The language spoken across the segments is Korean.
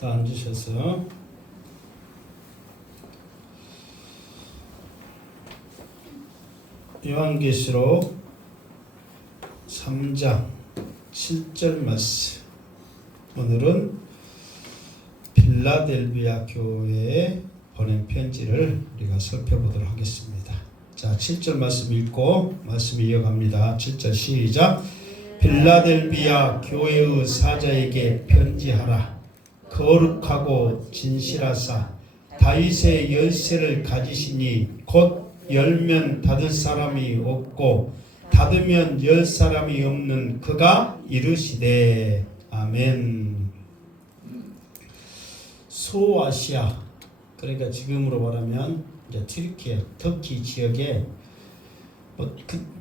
다 앉으셔서 요한계시록 3장 7절 말씀. 오늘은 빌라델비아 교회에 보낸 편지를 우리가 살펴보도록 하겠습니다. 자, 7절 말씀 읽고 말씀 이어갑니다. 7절 시작. 빌라델비아 교회의 사자에게 편지하라. 거룩하고 진실하사 다윗의 열쇠를 가지시니 곧 열면 닫을 사람이 없고 닫으면 열 사람이 없는 그가 이르시되 아멘. 소아시아, 그러니까 지금으로 말하면 이제 터키 지역에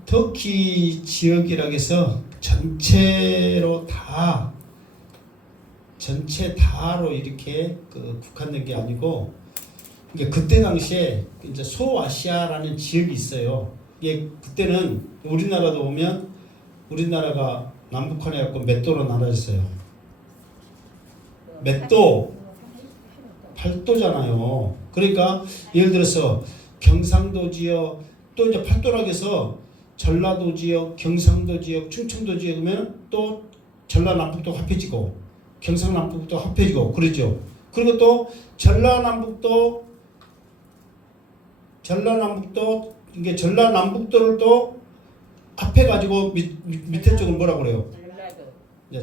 터키 지역이라고 해서 전체로 다로 이렇게 국한된 게 아니고, 이게 그때 당시에 이제 소아시아라는 지역이 있어요. 이게 그때는 우리나라도 보면 우리나라가 남북한해 갖고 몇 도로 나눠졌어요. 몇 도? 8도잖아요. 그러니까 예를 들어서 경상도 지역, 또 이제 8도라고 해서 전라도 지역, 경상도 지역, 충청도 지역이면 또 전라남북도 합해지고 경상남북도 합해지고 그러죠. 그리고 또 전라남북도 이게 전라남북도를 또 합해가지고 밑에 쪽은 뭐라 그래요?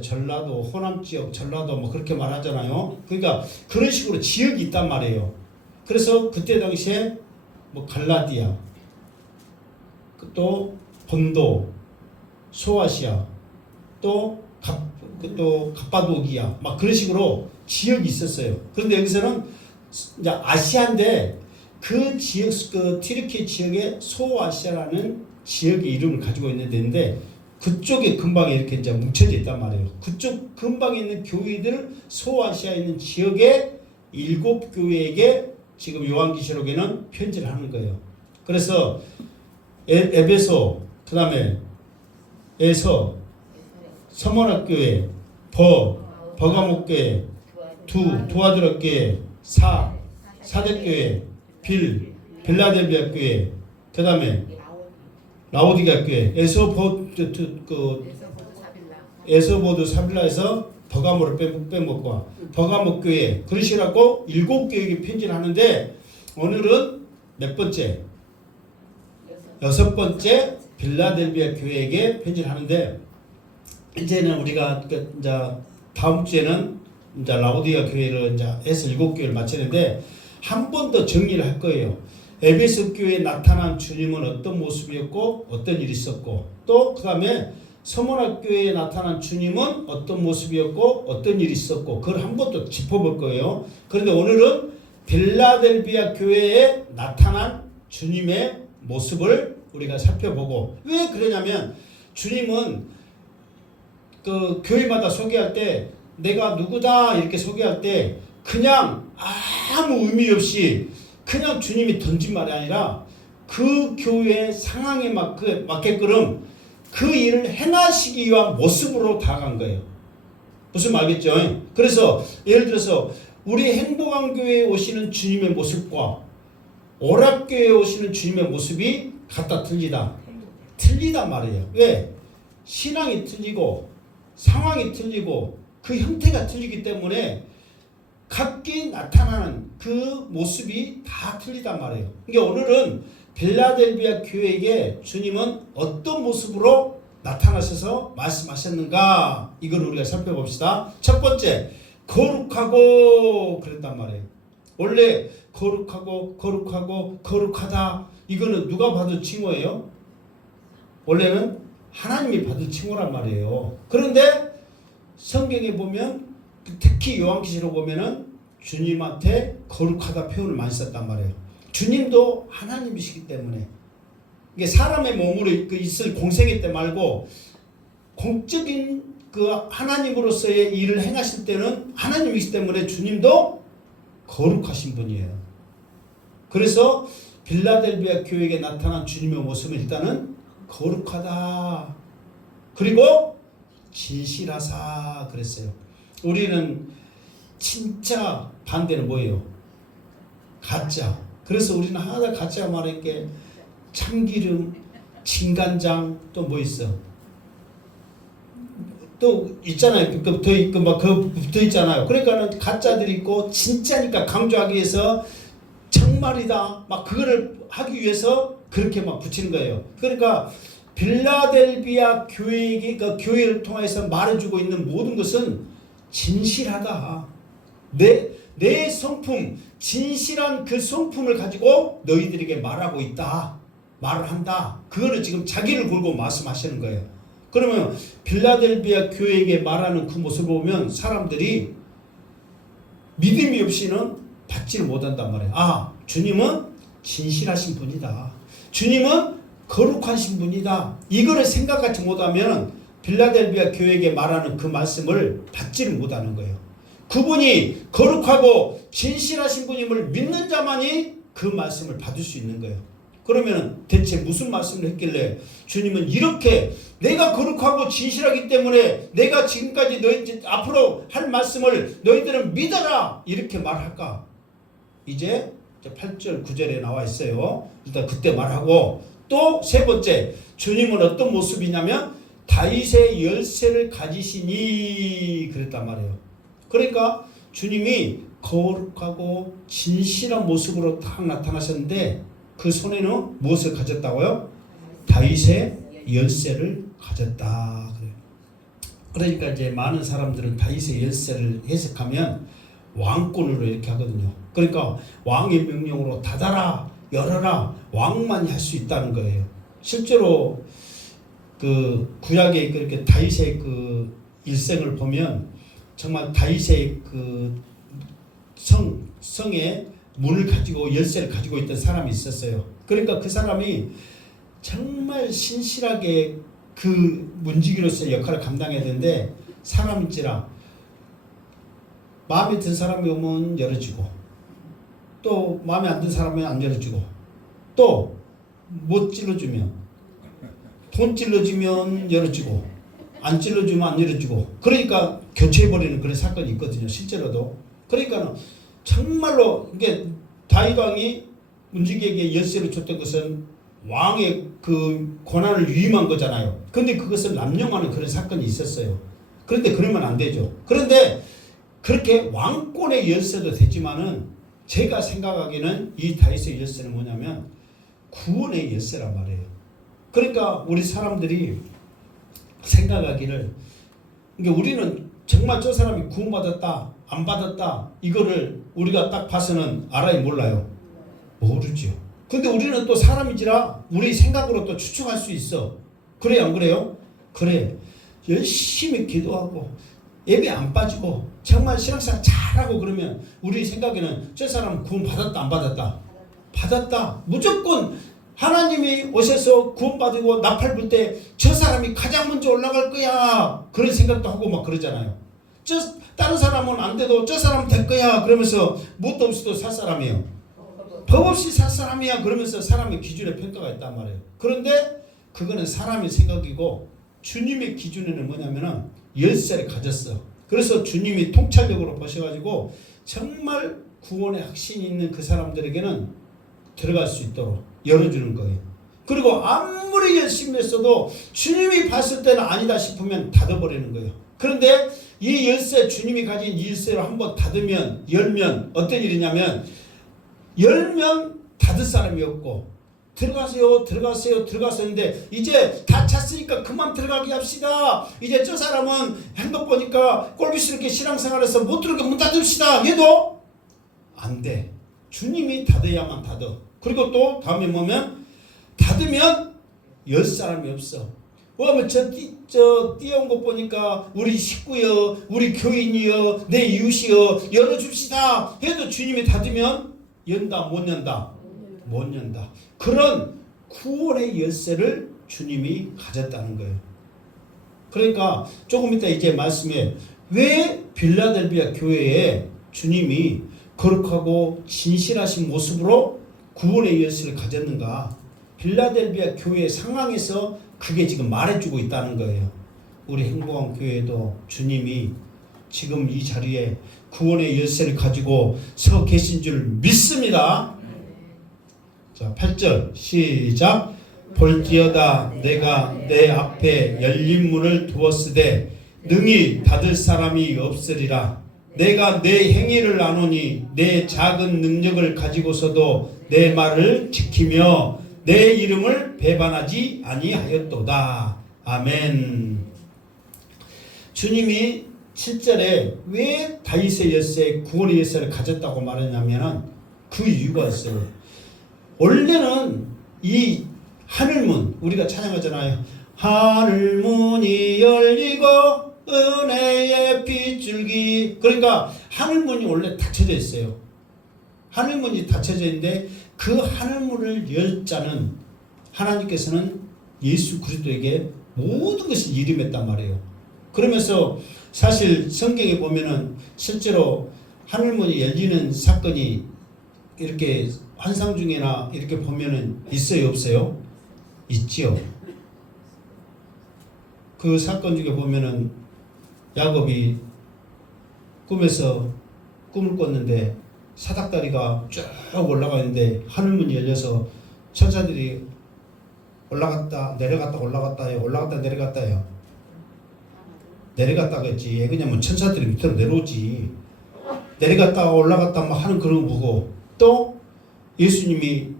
전라도, 호남 지역, 전라도 뭐 그렇게 말하잖아요. 그러니까 그런 식으로 지역이 있단 말이에요. 그래서 그때 당시에 뭐 갈라디아, 또 본도, 소아시아, 또 갑바도기아, 막 그런 식으로 지역이 있었어요. 그런데 여기서는 이제 아시아인데 그 지역, 그 튀르키 지역에 소아시아라는 지역의 이름을 가지고 있는 데인데 그쪽에 근방에 이렇게 이제 뭉쳐져 있단 말이에요. 그쪽 근방에 있는 교회들, 소아시아에 있는 지역의 7교회에게 지금 요한계시록에는 편지를 하는 거예요. 그래서 에베소, 그 다음에 에서, 서머나교회, 버가목교회, 두아드라교회, 사대교회, 빌라델비아 교회, 그 다음에 라오디가 교회, 에서보드 사빌라에서 버가모를 빼먹고 버가목 교회, 그러시라고 7교회에게 편지를 하는데 오늘은 몇 번째? 6번째 빌라델비아 교회에게 편지를 하는데, 이제는 우리가 이제 다음 주에는 이제 라오디가 교회를 이제 해서 7교회를 마치는데 한 번 더 정리를 할 거예요. 에베소 교회에 나타난 주님은 어떤 모습이었고 어떤 일이 있었고, 또 그 다음에 서머나 교회에 나타난 주님은 어떤 모습이었고 어떤 일이 있었고, 그걸 한 번 더 짚어볼 거예요. 그런데 오늘은 빌라델비아 교회에 나타난 주님의 모습을 우리가 살펴보고, 왜 그러냐면 주님은 그 교회마다 소개할 때 내가 누구다 이렇게 소개할 때 그냥 아무 의미 없이 그냥 주님이 던진 말이 아니라 그 교회의 상황에 맞게끔 그 일을 행하시기 위한 모습으로 다가간 거예요. 무슨 말겠죠? 그래서 예를 들어서 우리 행복한 교회에 오시는 주님의 모습과 오락교회에 오시는 주님의 모습이 같다 틀리단 말이에요. 왜? 신앙이 틀리고 상황이 틀리고 그 형태가 틀리기 때문에 각기 나타나는 그 모습이 다 틀리단 말이에요. 그러니까 오늘은 빌라델비아 교회에게 주님은 어떤 모습으로 나타나셔서 말씀하셨는가, 이걸 우리가 살펴봅시다. 첫 번째, 거룩하고 그랬단 말이에요. 원래 거룩하다, 이거는 누가 받은 칭호예요? 원래는 하나님이 받은 칭호란 말이에요. 그런데 성경에 보면 특히 요한계시록 보면은 주님한테 거룩하다 표현을 많이 썼단 말이에요. 주님도 하나님이시기 때문에 이게 사람의 몸으로 있을 공생애 때 말고 공적인 그 하나님으로서의 일을 행하실 때는 하나님이시기 때문에 주님도 거룩하신 분이에요. 그래서 빌라델비아 교회에 나타난 주님의 모습은 일단은 거룩하다, 그리고 진실하사 그랬어요. 우리는 진짜 반대는 뭐예요? 가짜. 그래서 우리는 하나 가짜 말할게 참기름, 진간장 또 뭐 있어? 또 있잖아요. 그 붙어 있잖아요. 그러니까는 가짜들이 있고 진짜니까 강조하기 위해서 정말이다. 막 그거를 하기 위해서 그렇게 막 붙이는 거예요. 그러니까 빌라델비아 교회에게 그 교회를 통해서 말해주고 있는 모든 것은 진실하다. 내 성품, 진실한 그 성품을 가지고 너희들에게 말하고 있다. 말을 한다. 그거는 지금 자기를 걸고 말씀하시는 거예요. 그러면 빌라델비아 교회에게 말하는 그 모습을 보면 사람들이 믿음이 없이는 받지를 못한단 말이에요. 아, 주님은 진실하신 분이다. 주님은 거룩하신 분이다. 이거를 생각하지 못하면 빌라델비아 교회에게 말하는 그 말씀을 받지를 못하는 거예요. 그분이 거룩하고 진실하신 분임을 믿는 자만이 그 말씀을 받을 수 있는 거예요. 그러면 대체 무슨 말씀을 했길래 주님은 이렇게 내가 거룩하고 진실하기 때문에 내가 지금까지 너희 앞으로 할 말씀을 너희들은 믿어라 이렇게 말할까? 이제 8절 9절에 나와 있어요. 일단 그때 말하고 또 세 번째 주님은 어떤 모습이냐면 다윗의 열쇠를 가지시니 그랬단 말이에요. 그러니까 주님이 거룩하고 진실한 모습으로 딱 나타나셨는데 그 손에는 무엇을 가졌다고요? 다윗의 열쇠를 가졌다. 그러니까 이제 많은 사람들은 다윗의 열쇠를 해석하면 왕권으로 이렇게 하거든요. 그러니까 왕의 명령으로 닫아라, 열어라, 왕만이 할 수 있다는 거예요. 실제로 그 구약의 그렇게 다윗의 그 일생을 보면 정말 다윗의 그 성의 문을 가지고 열쇠를 가지고 있던 사람이 있었어요. 그러니까 그 사람이 정말 신실하게 그 문지기로서의 역할을 감당해야 되는데 사람인지라 마음에 든 사람이 오면 열어주고 또 마음에 안 든 사람이 안 열어주고 또 못 찔러주면 돈 찔러주면 열어주고 안 찔러주면 안 열어주고 그러니까 교체해버리는 그런 사건이 있거든요. 실제로도. 그러니까는 정말로 이게 다윗 왕이 문지기에게 열쇠를 줬던 것은 왕의 그 권한을 위임한 거잖아요. 그런데 그것을 남용하는 그런 사건이 있었어요. 그런데 그러면 안 되죠. 그런데 그렇게 왕권의 열쇠도 되지만은 제가 생각하기에는 이 다윗의 열쇠는 뭐냐면 구원의 열쇠란 말이에요. 그러니까 우리 사람들이 생각하기를 이게 우리는 정말 저 사람이 구원받았다 안 받았다 이거를 우리가 딱 봐서는 알아요 몰라요? 모르죠. 근데 우리는 또 사람이지라 우리 생각으로 또 추측할 수 있어. 그래요 안 그래요? 그래. 열심히 기도하고 예배 안 빠지고 정말 신앙생활 잘하고 그러면 우리 생각에는 저 사람은 구원 받았다 안 받았다? 받았다. 무조건 하나님이 오셔서 구원받고 나팔 불 때 저 사람이 가장 먼저 올라갈 거야 그런 생각도 하고 막 그러잖아요. 다른 사람은 안 돼도 저 사람 될 거야 그러면서 뭣도 없이도 살 사람이에요. 법 없이 살 사람이야 그러면서 사람의 기준에 평가가 있단 말이에요. 그런데 그거는 사람의 생각이고 주님의 기준에는 뭐냐면은 열쇠를 가졌어. 그래서 주님이 통찰력으로 보셔가지고 정말 구원의 확신이 있는 그 사람들에게는 들어갈 수 있도록 열어주는 거예요. 그리고 아무리 열심히 했어도 주님이 봤을 때는 아니다 싶으면 닫아버리는 거예요. 그런데 이 열쇠 주님이 가진 이 열쇠를 한번 닫으면 열면 어떤 일이냐면 열면 닫을 사람이 없고 들어가세요 들어가세요인데 이제 다 찼으니까 그만 들어가게 합시다. 이제 저 사람은 행동 보니까 꼴보기스럽게 신앙생활에서 못 들어오게 문 닫읍시다 해도 안 돼. 주님이 닫아야만 닫아. 그리고 또 다음에 뭐면 닫으면 열 사람이 없어. 왜냐면 저 뛰어온 거 보니까 우리 식구여 우리 교인이여 내 이웃이여 열어줍시다 해도 주님이 닫으면 연다 못 연다? 못 연다. 그런 구원의 열쇠를 주님이 가졌다는 거예요. 그러니까 조금 이따 이제 말씀에 왜 빌라델비아 교회에 주님이 거룩하고 진실하신 모습으로 구원의 열쇠를 가졌는가? 빌라델비아 교회 상황에서 그게 지금 말해주고 있다는 거예요. 우리 행복한 교회도 주님이 지금 이 자리에 구원의 열쇠를 가지고 서 계신 줄 믿습니다. 자, 8절 시작. 볼지어다 내가 내 앞에 열린 문을 두었으되 능히 닫을 사람이 없으리라. 내가 내 행위를 아노니 내 작은 능력을 가지고서도 내 말을 지키며 내 이름을 배반하지 아니하였도다. 아멘. 주님이 7절에 왜 다윗의 열쇠, 구원의 열쇠를 가졌다고 말했냐면 그 이유가 있어요. 원래는 이 하늘문, 우리가 찬양하잖아요. 하늘문이 열리고 은혜의 빗줄기. 그러니까 하늘문이 원래 닫혀져 있어요. 하늘문이 닫혀져 있는데 그 하늘문을 열 자는 하나님께서는 예수 그리스도에게 모든 것을 일임했단 말이에요. 그러면서 사실 성경에 보면은 실제로 하늘문이 열리는 사건이 이렇게 환상 중에나 이렇게 보면은 있어요, 없어요? 있지요. 그 사건 중에 보면은 야곱이 꿈에서 꿈을 꿨는데 사닥다리가 쭉 올라가 있는데 하늘문이 열려서 천사들이 올라갔다 내려갔다 올라갔다요, 올라갔다 내려갔다요. 내려갔다겠지. 왜냐면 천사들이 밑으로 내려오지. 내려갔다가 올라갔다 막 하는 그런 거 보고 또 예수님이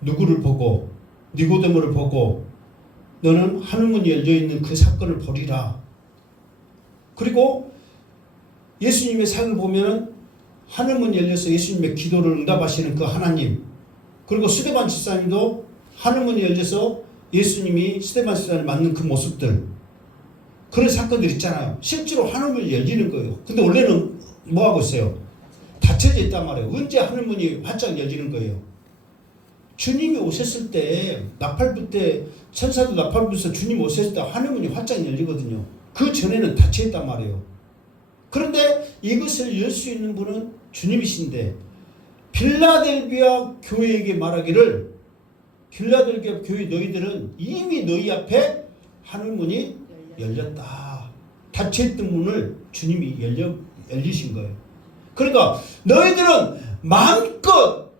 누구를 보고 니고데모를 보고 너는 하늘문이 열려있는 그 사건을 보리라. 그리고 예수님의 삶을 보면 하늘문이 열려서 예수님의 기도를 응답하시는 그 하나님, 그리고 스데반 집사님도 하늘문이 열려서 예수님이 스데반 집사님을 맞는 그 모습들, 그런 사건들 있잖아요. 실제로 하늘문이 열리는 거예요. 근데 원래는 뭐 하고 있어요? 닫혀져 있단 말이에요. 언제 하늘문이 활짝 열리는 거예요? 주님이 오셨을 때, 나팔불 때, 천사도 나팔 불면서 주님 오셨을 때 하늘문이 활짝 열리거든요. 그 전에는 닫혀 있단 말이에요. 그런데 이것을 열 수 있는 분은 주님이신데, 빌라델비아 교회에게 말하기를, 빌라델비아 교회 너희들은 이미 너희 앞에 하늘문이 열렸다. 닫혀있던 문을 주님이 열리신 거예요. 그러니까 너희들은 마음껏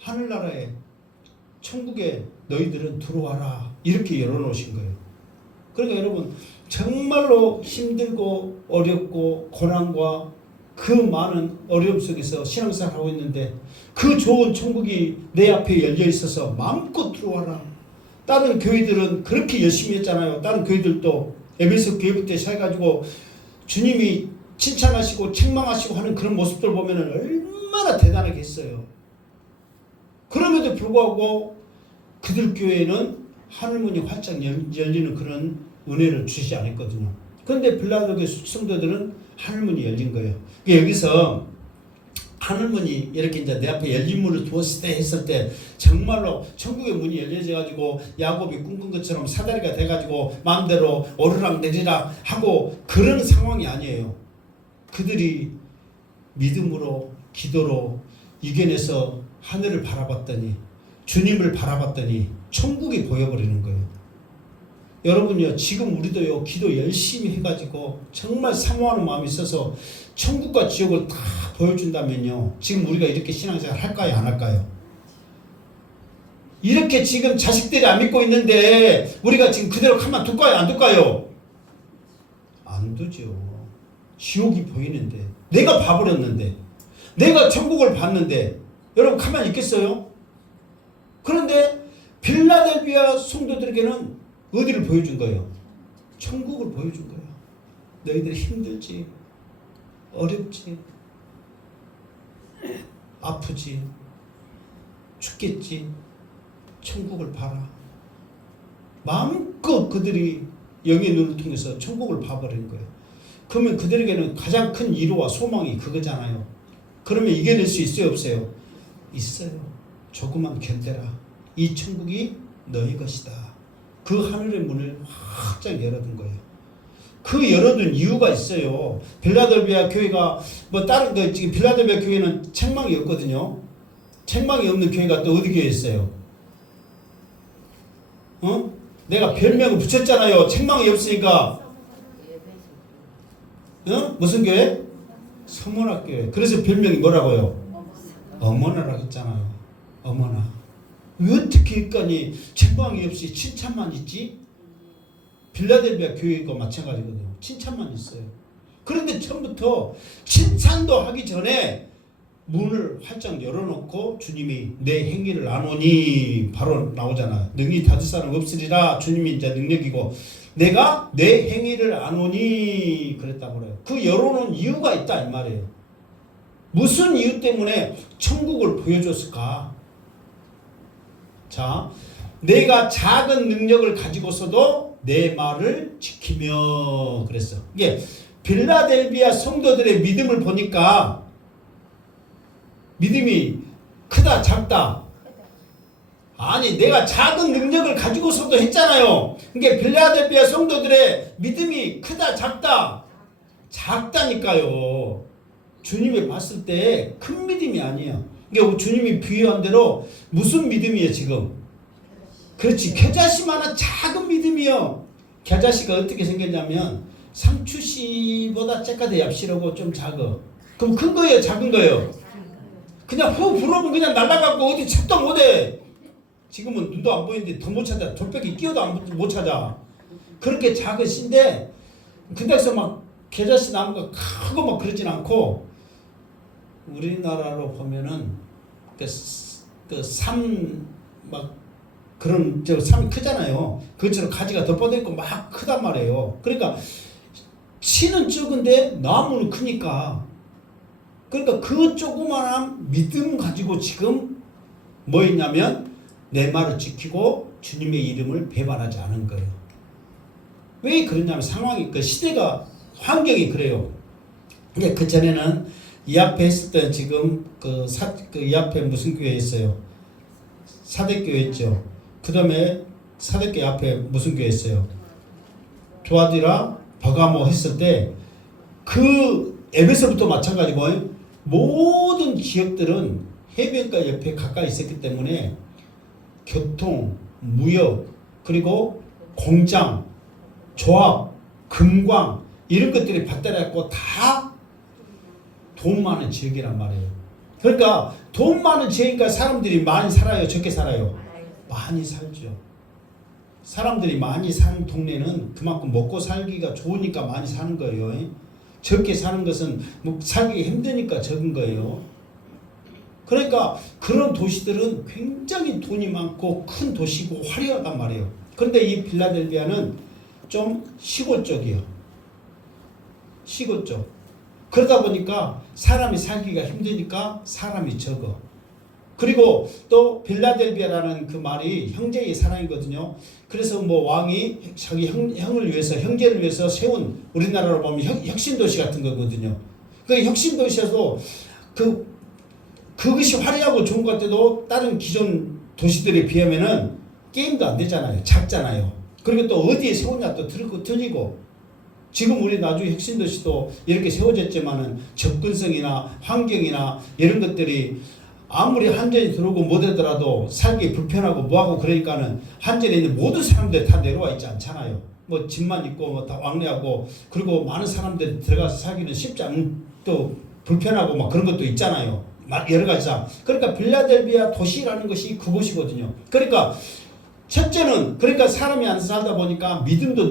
하늘나라에, 천국에 너희들은 들어와라. 이렇게 열어놓으신 거예요. 그러니까 여러분, 정말로 힘들고 어렵고 고난과 그 많은 어려움 속에서 신앙생활 하고 있는데 그 좋은 천국이 내 앞에 열려 있어서 마음껏 들어와라. 다른 교회들은 그렇게 열심히 했잖아요. 다른 교회들도 에베소 교회부터 시작해가지고 주님이 칭찬하시고 책망하시고 하는 그런 모습들 보면 얼마나 대단하게 했어요. 그럼에도 불구하고 그들 교회는 하늘문이 활짝 열리는 그런 은혜를 주시지 않았거든요. 그런데 빌라도교회 성도들은 하늘문이 열린 거예요. 여기서 하늘문이 이렇게 이제 내 앞에 열린 문을 두었을 때 했을 때 정말로 천국의 문이 열려져 가지고 야곱이 꿈꾼 것처럼 사다리가 돼 가지고 마음대로 오르락 내리락 하고 그런 상황이 아니에요. 그들이 믿음으로 기도로 이겨내서 하늘을 바라봤더니, 주님을 바라봤더니 천국이 보여버리는 거예요. 여러분요, 지금 우리도요, 기도 열심히 해가지고 정말 사모하는 마음이 있어서 천국과 지옥을 다 보여준다면요, 지금 우리가 이렇게 신앙생활 할까요, 안 할까요? 이렇게 지금 자식들이 안 믿고 있는데 우리가 지금 그대로 가만 둘까요, 안 둘까요? 안 두죠. 지옥이 보이는데, 내가 봐버렸는데, 내가 천국을 봤는데 여러분 가만히 있겠어요? 그런데 빌라델비아 성도들에게는 어디를 보여준 거예요? 천국을 보여준 거예요. 너희들 힘들지, 어렵지, 아프지, 죽겠지, 천국을 봐라. 마음껏 그들이 영의 눈을 통해서 천국을 봐버린 거예요. 그러면 그들에게는 가장 큰 위로와 소망이 그거잖아요. 그러면 이겨낼 수 있어요, 없어요? 있어요. 조금만 견뎌라. 이 천국이 너희 것이다. 그 하늘의 문을 활짝 열어둔 거예요. 그 열어둔 이유가 있어요. 빌라델비아 교회가 뭐 다른 거, 지금 빌라델비아 교회는 책망이 없거든요. 책망이 없는 교회가 또 어디 교회 있어요? 내가 별명을 붙였잖아요. 책망이 없으니까. 무슨 교회? 서문학교회. 그래서 별명이 뭐라고요? 어머나라고 했잖아요. 어머나. 왜 어떻게 여기까지 책방이 없이 칭찬만 있지? 빌라델비아 교회가 마찬가지거든요. 칭찬만 있어요. 그런데 처음부터 칭찬도 하기 전에 문을 활짝 열어놓고 주님이 내 행위를 아노니 바로 나오잖아요. 능히 다줄 사람 없으리라. 주님이 이제 능력이고 내가 내 행위를 아노니 그랬다고 그래요. 그 열어놓은 이유가 있다 이 말이에요. 무슨 이유 때문에 천국을 보여줬을까? 자, 내가 작은 능력을 가지고서도 내 말을 지키며 그랬어. 이게 빌라델비아 성도들의 믿음을 보니까 믿음이 크다 작다? 아니 내가 작은 능력을 가지고서도 했잖아요. 이게 빌라델비아 성도들의 믿음이 크다 작다? 작다니까요. 주님이 봤을 때 큰 믿음이 아니에요. 그러니까 주님이 비유한 대로 무슨 믿음이에요 지금? 그렇지, 겨자씨만한 작은 믿음이요. 겨자씨가 어떻게 생겼냐면 상추씨보다 째까더 얍실하고 좀 작어. 그럼 큰 거예요 작은 거예요? 그냥 후 불어보면 그냥 날아가고 어디 찾도 못해. 지금은 눈도 안 보이는데 더 못 찾아. 돌빼기 끼어도 못 찾아. 그렇게 작은 씨인데 근데서 막 겨자씨 나무가 크고 막 그러진 않고 우리나라로 보면은 그 산 막 그런 저 산이 크잖아요. 그것처럼 가지가 더 뻗어있고 막 크단 말이에요. 그러니까 씨는 적은데 나무는 크니까 그러니까 그 조그만한 믿음 가지고 지금 뭐 있냐면 내 말을 지키고 주님의 이름을 배반하지 않은 거예요. 왜 그러냐면 상황이 그 시대가 환경이 그래요. 근데 그 전에는 이 앞에 했을 때 지금 이 앞에 무슨 교회 있어요? 사대교회 있죠. 그 다음에 사대교회 앞에 무슨 교회 있어요? 조아디라 버가모 했을 때 그 에베소부터 마찬가지고 모든 지역들은 해변가 옆에 가까이 있었기 때문에 교통, 무역, 그리고 공장, 조합, 금광 이런 것들이 발달했고 다 돈 많은 지역이란 말이에요. 그러니까 돈 많은 지역이니까 사람들이 많이 살아요? 적게 살아요? 많이 살죠. 사람들이 많이 사는 동네는 그만큼 먹고 살기가 좋으니까 많이 사는 거예요. 적게 사는 것은 살기 힘드니까 적은 거예요. 그러니까 그런 도시들은 굉장히 돈이 많고 큰 도시고 화려하단 말이에요. 그런데 이 빌라델비아는 좀 시골 쪽이에요. 시골 쪽. 그러다 보니까 사람이 살기가 힘드니까 사람이 적어. 그리고 또 빌라델비아라는 그 말이 형제의 사랑이거든요. 그래서 뭐 왕이 자기 형을 위해서 형제를 위해서 세운 우리나라로 보면 혁신도시 같은 거거든요. 그 혁신도시에서 그것이 화려하고 좋은 것 같아도 다른 기존 도시들에 비하면은 게임도 안 되잖아요. 작잖아요. 그리고 또 어디에 세웠냐 또 틀리고 지금 우리 나중에 혁신도시도 이렇게 세워졌지만은 접근성이나 환경이나 이런 것들이 아무리 한전이 들어오고 못하더라도 살기 불편하고 뭐하고 그러니까는 한전에 있는 모든 사람들이 다 내려와 있지 않잖아요. 뭐 집만 있고 뭐 다 왕래하고 그리고 많은 사람들이 들어가서 살기는 쉽지 않은 또 불편하고 막 그런 것도 있잖아요. 여러 가지상. 그러니까 빌라델비아 도시라는 것이 그곳이거든요. 그러니까 첫째는 그러니까 사람이 안 살다 보니까 믿음도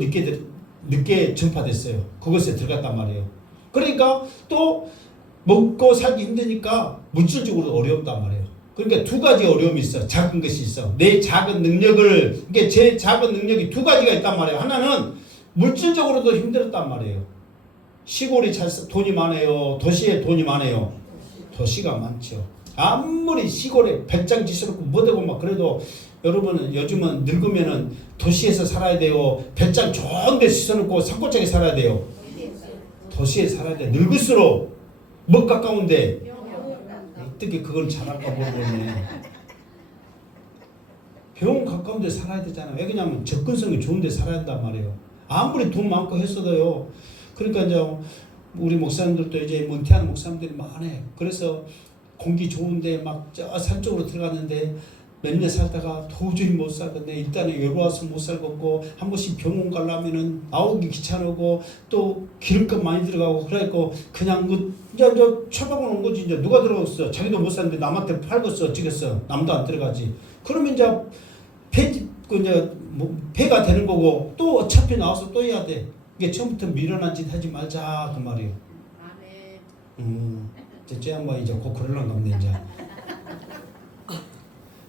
늦게 전파됐어요. 그곳에 들어갔단 말이에요. 그러니까 또 먹고 살기 힘드니까 물질적으로 어려웠단 말이에요. 그러니까 두 가지 어려움이 있어. 작은 것이 있어. 내 작은 능력을 그러니까 제 작은 능력이 두 가지가 있단 말이에요. 하나는 물질적으로도 힘들었단 말이에요. 시골이 돈이 많아요. 도시에 돈이 많아요. 도시가 많죠. 아무리 시골에 배짱 지스럽고 뭐되고 막 그래도 여러분은 요즘은 늙으면은 도시에서 살아야 돼요? 배짱 좋은 데 씻어놓고 산골짜기 살아야 돼요? 도시에 살아야 돼. 늙을수록 뭐 가까운데 어떻게 그걸 잘할까 모르겠네. 병원 가까운 데 살아야 되잖아요. 왜 그러냐면 접근성이 좋은 데 살아야 한단 말이에요. 아무리 돈 많고 했어도요. 그러니까 이제 우리 목사님들도 이제 은퇴하는 목사님들이 많아요. 그래서 공기 좋은데 막 저 산 쪽으로 들어갔는데 몇 년 살다가 도저히 못 살겠네. 일단은 외로워서 못 살겠고, 한 번씩 병원 가려면은 나오기 귀찮고, 또 기름값 많이 들어가고, 그래갖고, 그냥 뭐, 이제 처박아 놓은 거지. 이제 누가 들어갔어? 자기도 못 사는데 남한테 팔겠어? 어찌겠어? 남도 안 들어가지. 그러면 이제 이제 뭐 폐가 되는 거고, 또 어차피 나와서 또 해야 돼. 이게 처음부터 미련한 짓 하지 말자. 그 말이에요. 제 양반 이제 곧 그러려고 겁니다, 이제.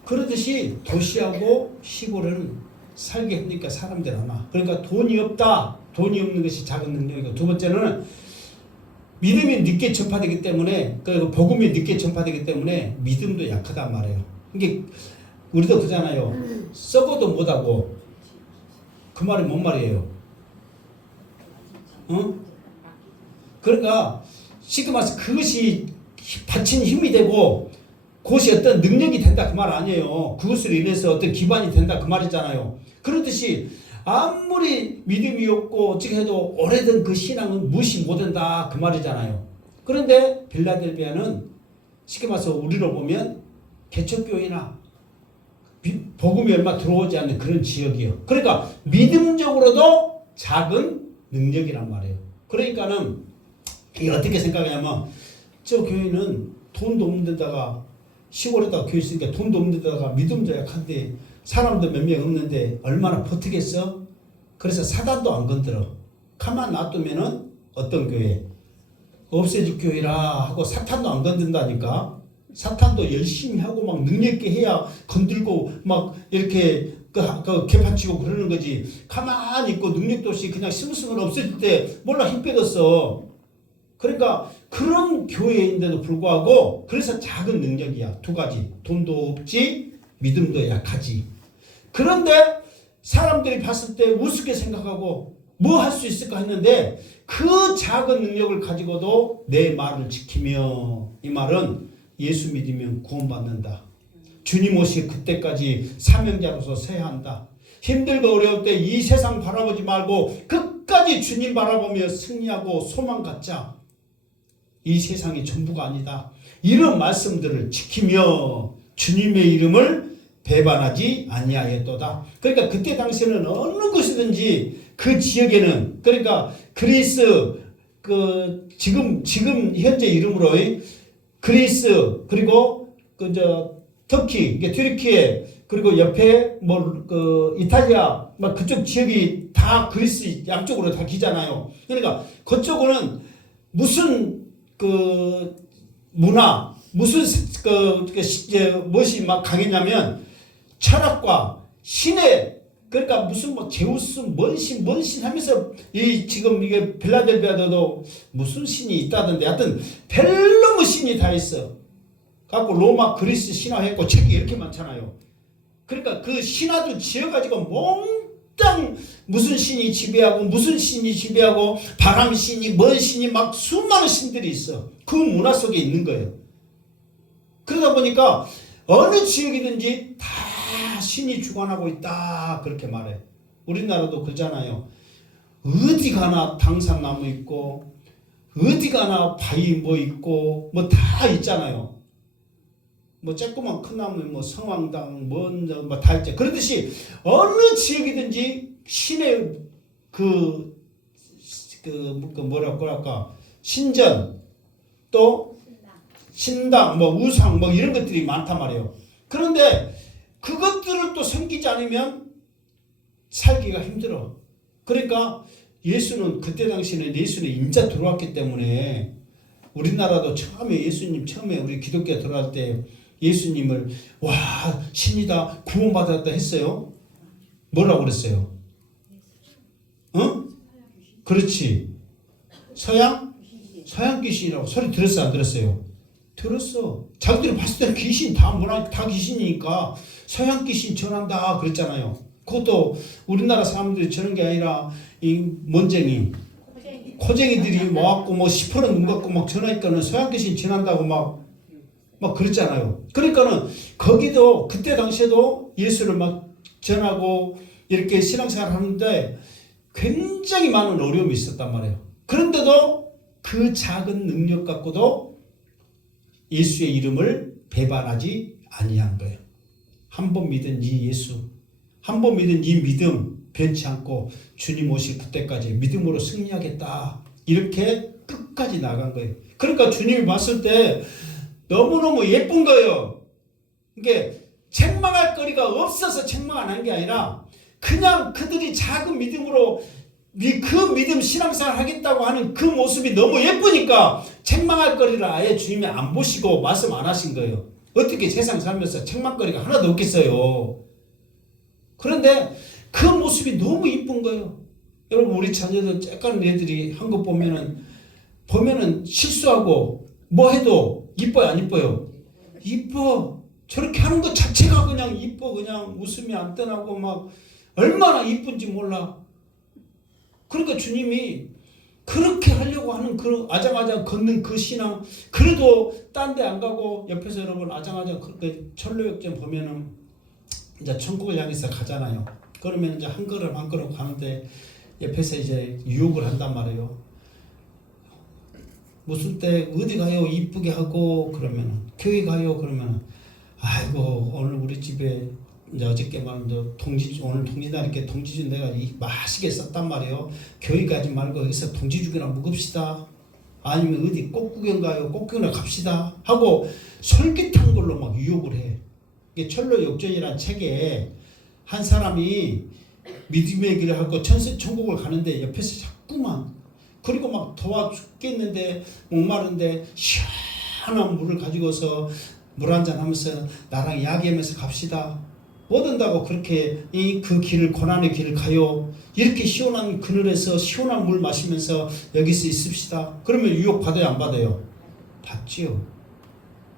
그러듯이 도시하고 시골은 살게 하니까 사람들 아마. 그러니까 돈이 없다. 돈이 없는 것이 작은 능력이고, 두 번째는 믿음이 늦게 전파되기 때문에, 그리고 복음이 늦게 전파되기 때문에 믿음도 약하단 말이에요. 이게 우리도 그러잖아요. 썩어도 못하고. 그 말이 뭔 말이에요? 그러니까 쉽게 말해서 그것이 받친 힘이 되고 그것이 어떤 능력이 된다 그 말 아니에요. 그것으로 인해서 어떤 기반이 된다 그 말이잖아요. 그렇듯이 아무리 믿음이 없고 어떻게 해도 오래된 그 신앙은 무시 못한다 그 말이잖아요. 그런데 빌라델비아는 쉽게 말해서 우리로 보면 개척교회나 복음이 얼마 들어오지 않는 그런 지역이에요. 그러니까 믿음적으로도 작은 능력이란 말이에요. 그러니까는 이게 어떻게 생각하냐면 저 교회는 돈도 없는 데다가 시골에다가 교회 있으니까 돈도 없는 데다가 믿음도 약한데 사람도 몇 명 없는데 얼마나 버티겠어? 그래서 사단도 안 건드려. 가만 놔두면은 어떤 교회? 없애줄 교회라 하고 사탄도 안 건든다니까. 사탄도 열심히 하고 막 능력 있게 해야 건들고 막 이렇게 그 개판치고 그러는 거지. 가만히 있고 능력도 없이 그냥 스물스물 없어질 때 몰라 힘 빼겠어. 그러니까 그런 교회인데도 불구하고 그래서 작은 능력이야. 두 가지. 돈도 없지 믿음도 약하지. 그런데 사람들이 봤을 때 우습게 생각하고 뭐 할 수 있을까 했는데 그 작은 능력을 가지고도 내 말을 지키며 이 말은 예수 믿으면 구원받는다. 주님 오시 그때까지 사명자로서 서야 한다. 힘들고 어려울 때 이 세상 바라보지 말고 끝까지 주님 바라보며 승리하고 소망 갖자. 이 세상이 전부가 아니다. 이런 말씀들을 지키며 주님의 이름을 배반하지 아니하였도다. 그러니까 그때 당시에는 어느 곳이든지 그 지역에는 그러니까 그리스 그 지금 현재 이름으로 그리스 그리고 터키 튀르키예 그리고 옆에 뭐 그 이탈리아 막 그쪽 지역이 다 그리스 양쪽으로 다 기잖아요. 그러니까 그쪽은 무슨 그 문화 무슨 무엇이 막 강했냐면 철학과 신의 그러니까 무슨 뭐 제우스 뭔 신 하면서 이 지금 이게 빌라델비아도 무슨 신이 있다던데 하여튼 별로무 신이 다 있어. 갖고 로마 그리스 신화했고 책이 이렇게 많잖아요. 그러니까 그 신화들 지어가지고 몽땅 무슨 신이 지배하고 무슨 신이 지배하고 바람 신이 뭔 신이 막 수많은 신들이 있어. 그 문화 속에 있는 거예요. 그러다 보니까 어느 지역이든지 다 신이 주관하고 있다 그렇게 말해. 우리나라도 그러잖아요. 어디 가나 당산나무 있고 어디 가나 바위 뭐 있고 뭐 다 있잖아요. 뭐 조그만 큰 나무 뭐 성황당 뭐 다 있죠. 그러듯이 어느 지역이든지 신의 뭐라고 할까 신전 또 신당 뭐 우상 뭐 이런 것들이 많단 말이에요. 그런데 그것들을 또 섬기지 않으면 살기가 힘들어. 그러니까 예수는 그때 당시에는 예수는 인자 들어왔기 때문에 우리나라도 처음에 우리 기독교 들어갈 때 예수님을 와 신이다 구원받았다 했어요. 뭐라고 그랬어요? 응? 그렇지. 서양 귀신이라고 소리 들었어 안 들었어요? 들었어. 자기들이 봤을 때 귀신 다 귀신이니까 서양 귀신 전한다 그랬잖아요. 그것도 우리나라 사람들이 전한 게 아니라 이 먼쟁이 코쟁이들이 와갖고 뭐 10% 눈 갖고 막 전하니까는 서양 귀신 전한다고 막 그랬잖아요. 그러니까는 거기도 그때 당시에도 예수를 막 전하고 이렇게 신앙생활 하는데 굉장히 많은 어려움이 있었단 말이에요. 그런데도 그 작은 능력 갖고도 예수의 이름을 배반하지 아니한 거예요. 한 번 믿은 이 예수, 한 번 믿은 이 믿음 변치 않고 주님 오실 그때까지 믿음으로 승리하겠다. 이렇게 끝까지 나간 거예요. 그러니까 주님이 봤을 때 너무너무 예쁜 거예요. 이게 책망할 거리가 없어서 책망 안 한 게 아니라 그냥 그들이 작은 믿음으로 그 믿음 신앙생활 하겠다고 하는 그 모습이 너무 예쁘니까 책망할 거리를 아예 주님이 안 보시고 말씀 안 하신 거예요. 어떻게 세상 살면서 책망거리가 하나도 없겠어요. 그런데 그 모습이 너무 이쁜 거예요. 여러분 우리 자녀들 쬐까는 애들이 한 거 보면은 실수하고 뭐 해도 이뻐요 안 이뻐요? 이뻐. 저렇게 하는 것 자체가 그냥 이뻐. 그냥 웃음이 안 떠나고 막 얼마나 이쁜지 몰라. 그러니까 주님이 그렇게 하려고 하는 그 아장아장 걷는 그 신앙, 그래도 딴 데 안 가고 옆에서 여러분 아장아장 그 철로역전 보면은 이제 천국을 향해서 가잖아요. 그러면 이제 한 걸음 한 걸음 가는데 옆에서 이제 유혹을 한단 말이에요. 무슨 때 어디 가요? 이쁘게 하고 그러면 교회 가요? 그러면 아이고 오늘 우리 집에 이제 어저께 말인데 오늘 동지날이니까 동지죽 내가 맛있게 썼단 말이에요. 교회 가지 말고 여기서 동지죽이나 먹읍시다. 아니면 어디 꽃구경 가요? 꽃구경이나 갑시다. 하고 솔깃한 걸로 막 유혹을 해. 이게 철로역전이라는 책에 한 사람이 믿음의 길을 하고 천국을 가는데 옆에서 자꾸만 그리고 막 더워 죽겠는데 목마른데 시원한 물을 가지고서 물 한잔 하면서 나랑 이야기하면서 갑시다. 뭐 된다고 그렇게 그 길을 고난의 길을 가요. 이렇게 시원한 그늘에서 시원한 물 마시면서 여기서 있읍시다. 그러면 유혹 받아요 안 받아요? 받지요.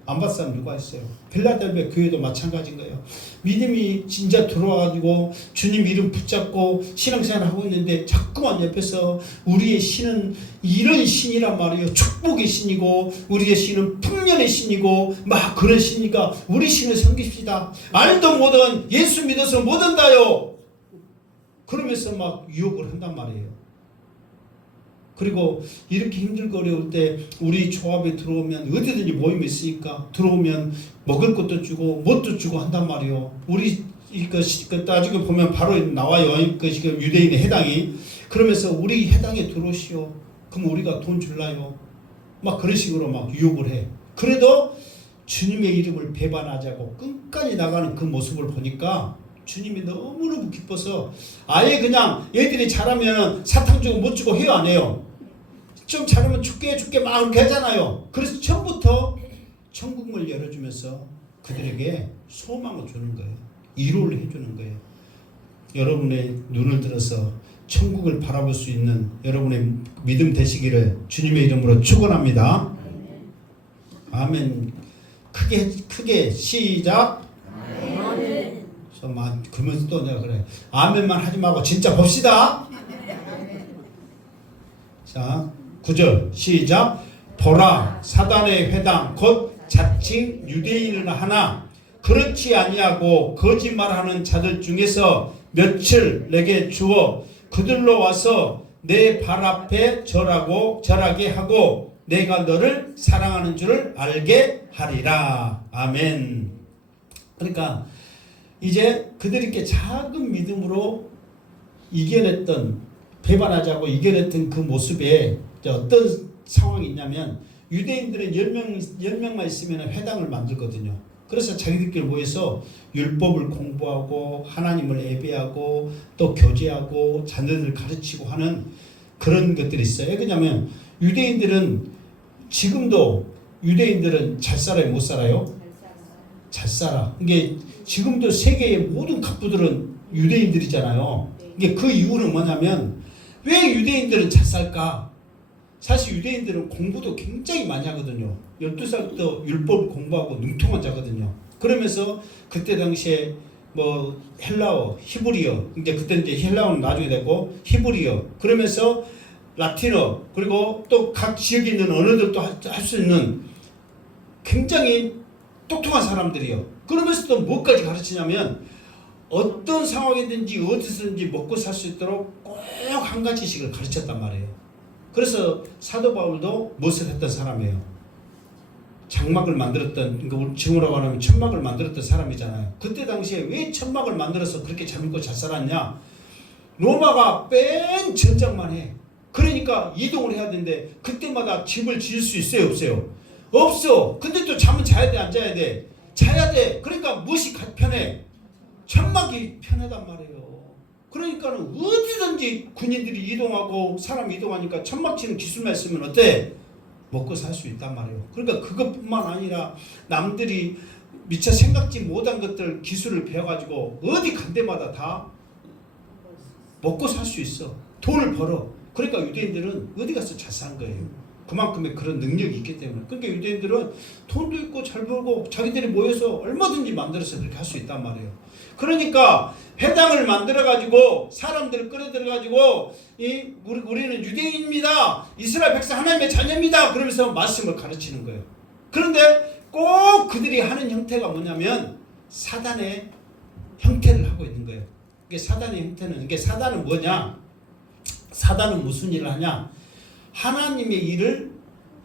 안 받은 사람 누가 있어요? 필라델피아 교회도 마찬가지인 거예요. 믿음이 진짜 들어와가지고 주님 이름 붙잡고 신앙생활을 하고 있는데 자꾸만 옆에서 우리의 신은 이런 신이란 말이에요. 축복의 신이고 우리의 신은 풍년의 신이고 막 그런 신이니까 우리 신을 섬깁시다. 알든 뭐든 예수 믿어서 뭐 된다요. 그러면서 막 유혹을 한단 말이에요. 그리고 이렇게 힘들고 어려울 때 우리 조합에 들어오면 어디든지 모임이 있으니까 들어오면 먹을 것도 주고 뭣도 주고 한단 말이에요. 우리 나중에 보면 바로 나와요. 그 지금 유대인의 해당이. 그러면서 우리 해당에 들어오시오. 그럼 우리가 돈 줄라요. 막 그런 식으로 막 유혹을 해. 그래도 주님의 이름을 배반하자고 끝까지 나가는 그 모습을 보니까 주님이 너무너무 기뻐서 아예 그냥 얘들이 잘하면 사탕 주고 못 주고 해요 안 해요? 좀 잘하면 줄게 막 그렇게 하잖아요. 그래서 처음부터 천국문을 열어주면서 그들에게 소망을 주는 거예요. 위로를 해주는 거예요. 여러분의 눈을 들어서 천국을 바라볼 수 있는 여러분의 믿음 되시기를 주님의 이름으로 축원합니다. 아멘. 크게 시작. 아멘. 그러면서 또 내가 그래. 아멘만 하지 말고 진짜 봅시다. 자, 9절 시작. 보라 사단의 회당 곧 자칭 유대인을 하나 그렇지 아니하고 거짓말하는 자들 중에서 며칠 내게 주어 그들로 와서 내 발 앞에 절하게 하고 내가 너를 사랑하는 줄을 알게 하리라. 아멘. 그러니까 이제 그들이 이렇게 작은 믿음으로 배반하자고 이겨냈던 그 모습에 어떤 상황이 있냐면 유대인들은 10명만 있으면 회당을 만들거든요. 그래서 자기들끼리 모여서 율법을 공부하고 하나님을 예배하고 또 교제하고 자녀들을 가르치고 하는 그런 것들이 있어요. 왜냐하면 지금도 유대인들은 잘 살아요? 못 살아요? 잘 살아. 이게 지금도 세계의 모든 갑부들은 유대인들이잖아요. 이게 그 이유는 뭐냐면 왜 유대인들은 잘 살까? 사실 유대인들은 공부도 굉장히 많이 하거든요. 12살부터 율법을 공부하고 능통한 자거든요. 그러면서 그때 당시에 뭐 헬라어, 히브리어, 이제 헬라어는 나중에 되고 히브리어, 그러면서 라틴어, 그리고 또 각 지역에 있는 언어들도 할 수 있는 굉장히 똑똑한 사람들이요. 그러면서 또 뭐까지 가르치냐면 어떤 상황이든지 어디서든지 먹고 살 수 있도록 꼭 한 가지씩을 가르쳤단 말이에요. 그래서 사도 바울도 무엇을 했던 사람이에요? 장막을 만들었던, 그러니까 지금으로 말하면 천막을 만들었던 사람이잖아요. 그때 당시에 왜 천막을 만들어서 그렇게 잘 먹고 잘 살았냐? 로마가 뺀 전장만 해. 그러니까 이동을 해야 되는데 그때마다 집을 지을 수 있어요, 없어요? 없어. 근데 또 잠은 자야 돼, 안 자야 돼? 자야 돼. 그러니까 무엇이 편해? 천막이 편하단 말이에요. 그러니까는 어디든지 군인들이 이동하고 사람 이동하니까 천막 치는 기술만 있으면 어때? 먹고 살 수 있단 말이에요. 그러니까 그것뿐만 아니라 남들이 미처 생각지 못한 것들 기술을 배워가지고 어디 간 데마다 다 먹고 살 수 있어. 돈을 벌어. 그러니까 유대인들은 어디 가서 잘 사는 거예요. 그만큼의 그런 능력이 있기 때문에. 그러니까 유대인들은 돈도 있고 잘 벌고 자기들이 모여서 얼마든지 만들어서 그렇게 할 수 있단 말이에요. 그러니까 회당을 만들어가지고 사람들을 끌어들여가지고 우리는 유대인입니다. 이스라엘 백성 하나님의 자녀입니다. 그러면서 말씀을 가르치는 거예요. 그런데 꼭 그들이 하는 형태가 뭐냐면 사단의 형태를 하고 있는 거예요. 이게 사단의 형태는, 이게 사단은 뭐냐? 사단은 무슨 일을 하냐? 하나님의 일을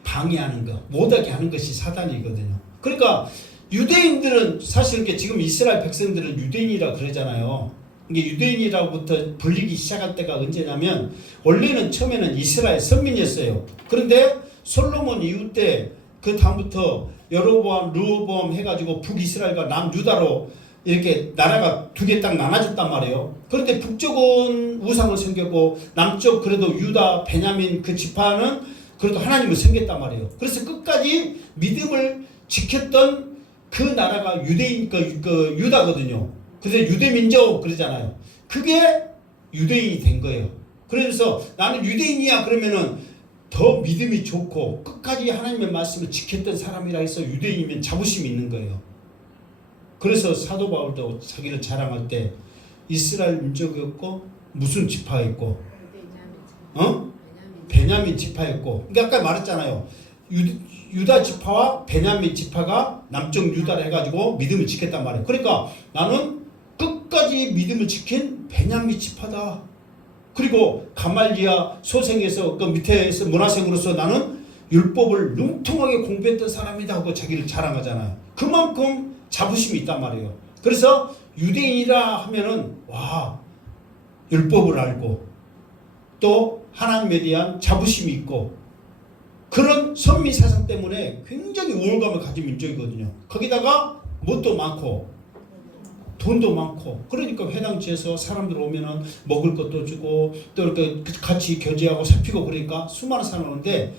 방해하는 것, 못하게 하는 것이 사단이거든요. 그러니까 유대인들은 사실 이렇게 지금 이스라엘 백성들은 유대인이라 그러잖아요. 이게 유대인이라고부터 불리기 시작할 때가 언제냐면 원래는 처음에는 이스라엘 선민이었어요. 그런데 솔로몬 이후 때 그 다음부터 여로보암, 르호보암 해가지고 북이스라엘과 남유다로 이렇게 나라가 두 개 딱 나눠졌단 말이에요. 그런데 북쪽은 우상을 섬겼고 남쪽 그래도 유다, 베냐민 그 지파는 그래도 하나님을 섬겼단 말이에요. 그래서 끝까지 믿음을 지켰던 그 나라가 유대인, 그 유다거든요. 그래서 유대민족 그러잖아요. 그게 유대인이 된 거예요. 그래서 나는 유대인이야 그러면은 더 믿음이 좋고 끝까지 하나님의 말씀을 지켰던 사람이라 해서 유대인이면 자부심이 있는 거예요. 그래서 사도 바울도 자기를 자랑할 때 이스라엘 민족이었고 무슨 지파였고 베냐민 지파였고, 그러니까 아까 말했잖아요. 유다 지파와 베냐민 지파가 남쪽 유다를 해가지고 믿음을 지켰단 말이에요. 그러니까 나는 끝까지 믿음을 지킨 베냐민 지파다. 그리고 가말리아 소생에서 그 밑에서 문화생으로서 나는 율법을 능통하게 공부했던 사람이다 하고 자기를 자랑하잖아요. 그만큼 자부심이 있단 말이에요. 그래서 유대인이라 하면은 와, 율법을 알고 또 하나님에 대한 자부심이 있고 그런 선미 사상 때문에 굉장히 우월감을 가진 민족이거든요. 거기다가 뭣도 많고 돈도 많고, 그러니까 회당지에서 사람들 오면은 먹을 것도 주고 또 이렇게 같이 교제하고 살피고, 그러니까 수많은 사람이 오는데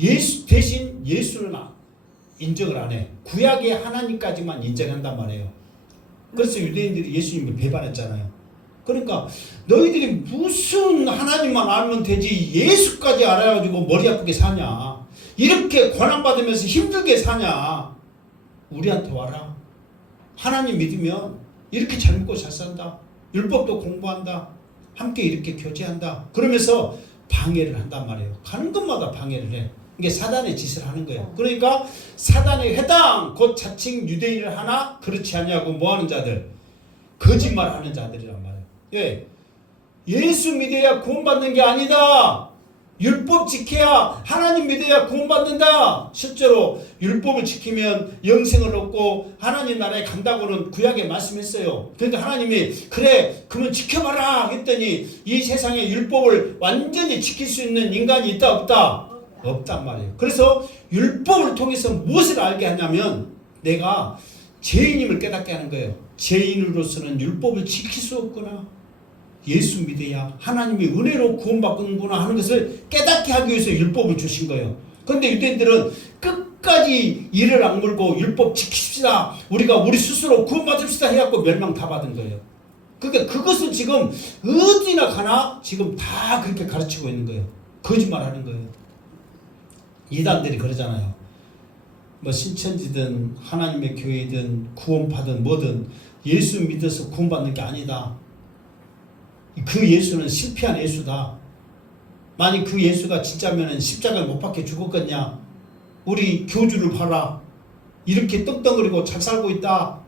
예수 대신 예수는 인정을 안 해. 구약의 하나님까지만 인정한단 말이에요. 그래서 유대인들이 예수님을 배반했잖아요. 그러니까 너희들이 무슨 하나님만 알면 되지 예수까지 알아가지고 머리 아프게 사냐, 이렇게 고난받으면서 힘들게 사냐. 우리한테 와라. 하나님 믿으면 이렇게 잘 먹고 잘 산다. 율법도 공부한다. 함께 이렇게 교제한다. 그러면서 방해를 한단 말이에요. 가는 것마다 방해를 해. 이게 사단의 짓을 하는 거예요. 그러니까 사단의 회당, 곧 자칭 유대인을 하나 그렇지 않냐고 뭐하는 자들, 거짓말하는 자들이란 말이에요. 예, 예수 믿어야 구원받는 게 아니다. 율법 지켜야, 하나님 믿어야 구원받는다. 실제로 율법을 지키면 영생을 얻고 하나님 나라에 간다고는 구약에 말씀했어요. 그러니까 하나님이 그래 그러면 지켜봐라 했더니 이 세상에 율법을 완전히 지킬 수 있는 인간이 있다 없다? 없단 말이에요. 그래서 율법을 통해서 무엇을 알게 하냐면 내가 죄인임을 깨닫게 하는 거예요. 죄인으로서는 율법을 지킬 수 없구나. 예수 믿어야 하나님이 은혜로 구원받는구나 하는 것을 깨닫게 하기 위해서 율법을 주신 거예요. 그런데 유대인들은 끝까지 이를 악물고 율법 지킵시다, 우리가 우리 스스로 구원받읍시다 해갖고 멸망 다 받은 거예요. 그러니까 그것을 지금 어디나 가나 지금 다 그렇게 가르치고 있는 거예요. 거짓말하는 거예요. 이단들이 그러잖아요. 뭐 신천지든 하나님의 교회든 구원받은 뭐든 예수 믿어서 구원받는 게 아니다. 그 예수는 실패한 예수다. 만약 그 예수가 진짜면은 십자가를 못 박혀 죽었겠냐. 우리 교주를 봐라. 이렇게 떵떵거리고 잘 살고 있다.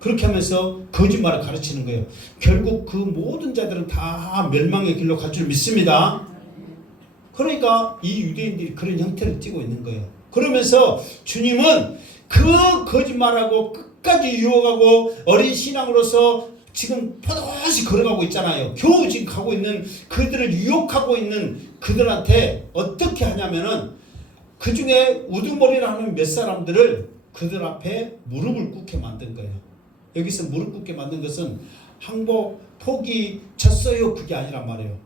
그렇게 하면서 거짓말을 가르치는 거예요. 결국 그 모든 자들은 다 멸망의 길로 갈 줄 믿습니다. 그러니까 이 유대인들이 그런 형태를 띠고 있는 거예요. 그러면서 주님은 그 거짓말하고 끝까지 유혹하고 어린 신앙으로서 지금 포도시 걸어가고 있잖아요. 겨우 지금 가고 있는 그들을 유혹하고 있는 그들한테 어떻게 하냐면은 그 중에 우두머리라는 몇 사람들을 그들 앞에 무릎을 꿇게 만든 거예요. 여기서 무릎 꿇게 만든 것은 항복, 포기, 졌어요 그게 아니란 말이에요.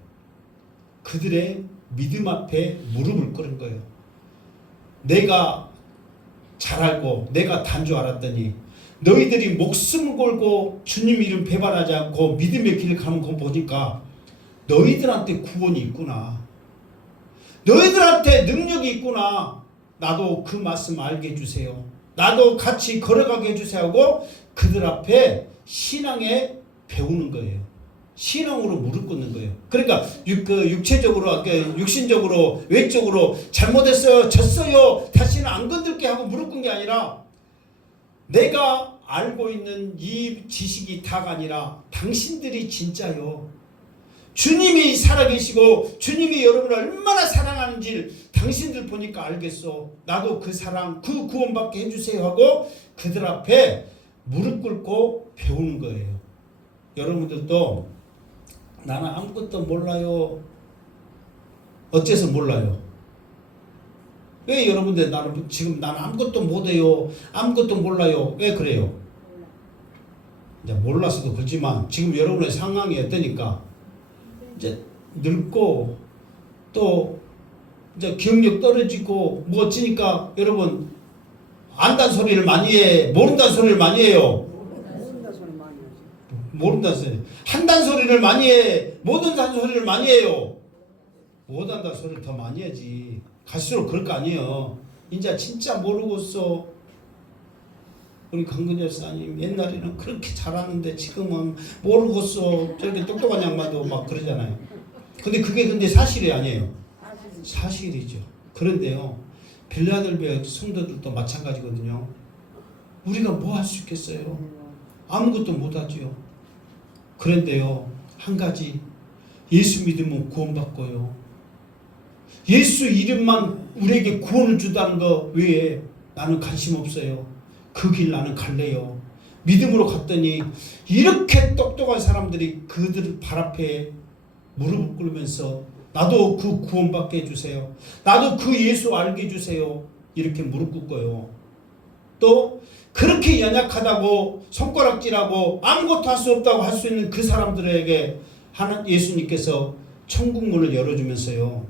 그들의 믿음 앞에 무릎을 꿇은 거예요. 내가 잘 알고 내가 단 줄 알았더니 너희들이 목숨을 걸고 주님 이름 배반하지 않고 믿음의 길을 가는 거 보니까 너희들한테 구원이 있구나. 너희들한테 능력이 있구나. 나도 그 말씀 알게 해주세요. 나도 같이 걸어가게 해주세요 하고 그들 앞에 신앙에 배우는 거예요. 신앙으로 무릎 꿇는 거예요. 그러니까 육체적으로, 육신적으로, 외적으로 잘못했어요, 졌어요, 다시는 안 건들게 하고 무릎 꿇는 게 아니라 내가 알고 있는 이 지식이 다가 아니라 당신들이 진짜요. 주님이 살아계시고 주님이 여러분을 얼마나 사랑하는지 당신들 보니까 알겠어. 나도 그 사랑, 그 구원받게 해주세요 하고 그들 앞에 무릎 꿇고 배우는 거예요. 여러분들도 나는 아무것도 몰라요. 어째서 몰라요? 왜 여러분들 나는 지금 나는 아무것도 못해요. 아무것도 몰라요. 왜 그래요? 이제 몰라서도 그렇지만 지금 여러분의 상황이 어떠니까 이제 늙고 또 이제 기억력 떨어지고 뭐 어찌니까 여러분 안다는 소리를 많이 해. 모른다는 소리를 많이 해요. 모른다는 소리. 한다는 소리를 많이 해. 못한다는 소리를 많이 해요. 못한다는 소리를 더 많이 하지. 갈수록 그럴 거 아니에요. 이제 진짜 모르겠어. 우리 강근 열사님 옛날에는 그렇게 잘하는데 지금은 모르겠어. 저렇게 똑똑한 양반도 막 그러잖아요. 근데 사실이 아니에요. 사실이죠. 그런데요. 빌라델비아 성도들도 마찬가지거든요. 우리가 뭐 할 수 있겠어요? 아무것도 못하지요. 그런데요. 한 가지 예수 믿으면 구원받고요. 예수 이름만 우리에게 구원을 준다는 거 외에 나는 관심 없어요. 그 길 나는 갈래요. 믿음으로 갔더니 이렇게 똑똑한 사람들이 그들 발 앞에 무릎을 꿇으면서 나도 그 구원받게 해주세요. 나도 그 예수 알게 해주세요. 이렇게 무릎 꿇고요. 또 그렇게 연약하다고 손가락질하고 아무것도 할 수 없다고 할 수 있는 그 사람들에게 예수님께서 천국 문을 열어주면서요.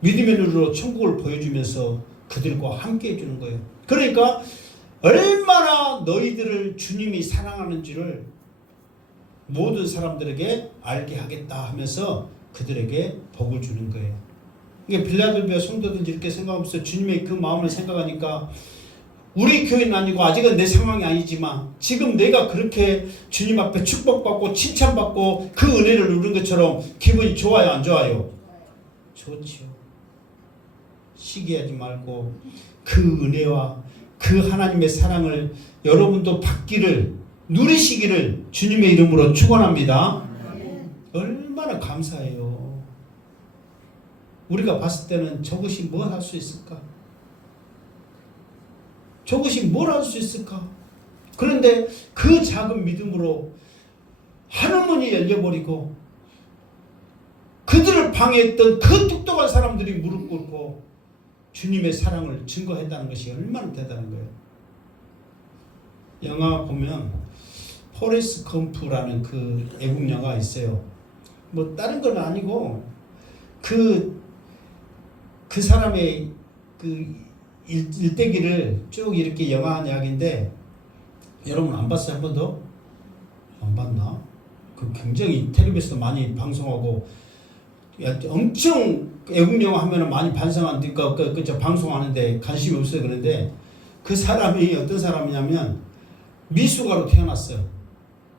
믿음의 눈으로 천국을 보여주면서 그들과 함께 해주는 거예요. 그러니까 얼마나 너희들을 주님이 사랑하는지를 모든 사람들에게 알게 하겠다 하면서 그들에게 복을 주는 거예요. 이게 빌라델비아 성도들이 이렇게 생각하면서 주님의 그 마음을 생각하니까 우리 교회는 아니고 아직은 내 상황이 아니지만 지금 내가 그렇게 주님 앞에 축복받고 칭찬받고 그 은혜를 누린 것처럼 기분이 좋아요, 안 좋아요? 좋죠. 시기하지 말고 그 은혜와 그 하나님의 사랑을 여러분도 받기를 누리시기를 주님의 이름으로 축원합니다. 얼마나 감사해요. 우리가 봤을 때는 저것이 뭘 할 수 있을까? 저것이 뭘 할 수 있을까? 그런데 그 작은 믿음으로 하늘문이 열려버리고 그들을 방해했던 그 똑똑한 사람들이 무릎 꿇고 주님의 사랑을 증거했다는 것이 얼마나 대단한 거예요. 영화 보면 포레스트 검프라는 그 애국 영화가 있어요. 뭐 다른 건 아니고 그 사람의 그 일대기를 쭉 이렇게 영화한 이야기인데 여러분 안 봤어요? 한 번도? 안 봤나? 그 굉장히 텔레비에서 많이 방송하고 엄청 애국 영화 하면은 많이 반성하니까 방송하는데 관심이 없어요. 그런데 그 사람이 어떤 사람이냐면 미숙아로 태어났어요.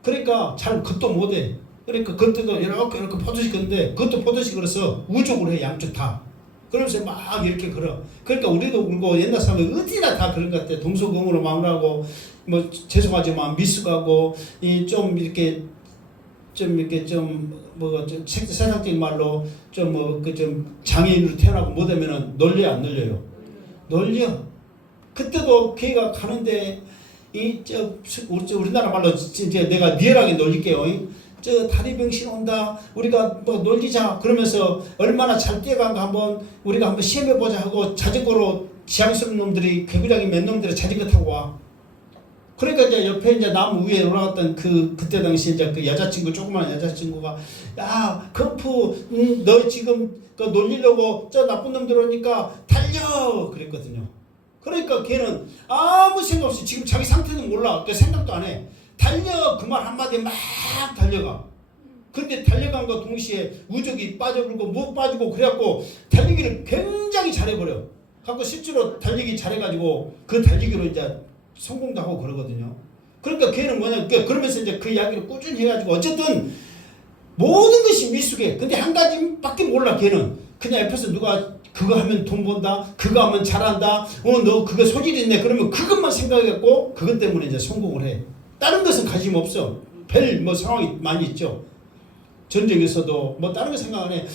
그러니까 잘 걷도 못해. 그러니까 걷도 이렇게 포도식 걷는데 그것도 포도식 걸어서 우족으로 해. 양쪽 다. 그러면서 막 이렇게 걸어. 그러니까 우리도 그러고 옛날 사람이 어디나 다 그런 것 같아. 동서공으로 마음하고 뭐 죄송하지만 미숙하고 이 좀 이렇게 좀 이렇게 좀 세상적인 말로 좀 좀 장애인으로 태어나고 뭐되면은 놀려 안 놀려요? 놀려. 그때도 걔가 가는데 우리나라 말로 이제 내가 리얼하게 놀릴게요. 저 다리병신 온다. 우리가 뭐 놀리자. 그러면서 얼마나 잘 뛰어간가 우리가 한번 시험해 보자 하고 자전거로 지향스러운 놈들이 개구장이 몇 놈들이 자전거 타고 와. 그러니까 이제 옆에 이제 나무 위에 올라갔던 그때 당시 이제 그 여자친구 조그만 여자친구가 야 금프 너 지금 그 놀리려고 저 나쁜 놈들 오니까 달려 그랬거든요. 그러니까 걔는 아무 생각 없이 지금 자기 상태는 몰라. 그 생각도 안 해. 달려 그 말 한마디에 막 달려가. 근데 달려간과 동시에 우적이 빠져불고 못 빠지고 그래갖고 달리기를 굉장히 잘해버려. 갖고 실제로 달리기 잘해가지고 그 달리기로 이제 성공도 하고 그러거든요. 그러니까 걔는 뭐냐 그러면서 이제 그 이야기를 꾸준히 해가지고 어쨌든 모든 것이 미숙해. 근데 한 가지밖에 몰라. 걔는 그냥 옆에서 누가 그거 하면 돈 번다, 그거 하면 잘한다, 너 그거 소질 있네. 그러면 그것만 생각해갖고 그것 때문에 이제 성공을 해. 다른 것은 관심 없어. 별 뭐 상황이 많이 있죠. 전쟁에서도 뭐 다른 거 생각 안 해.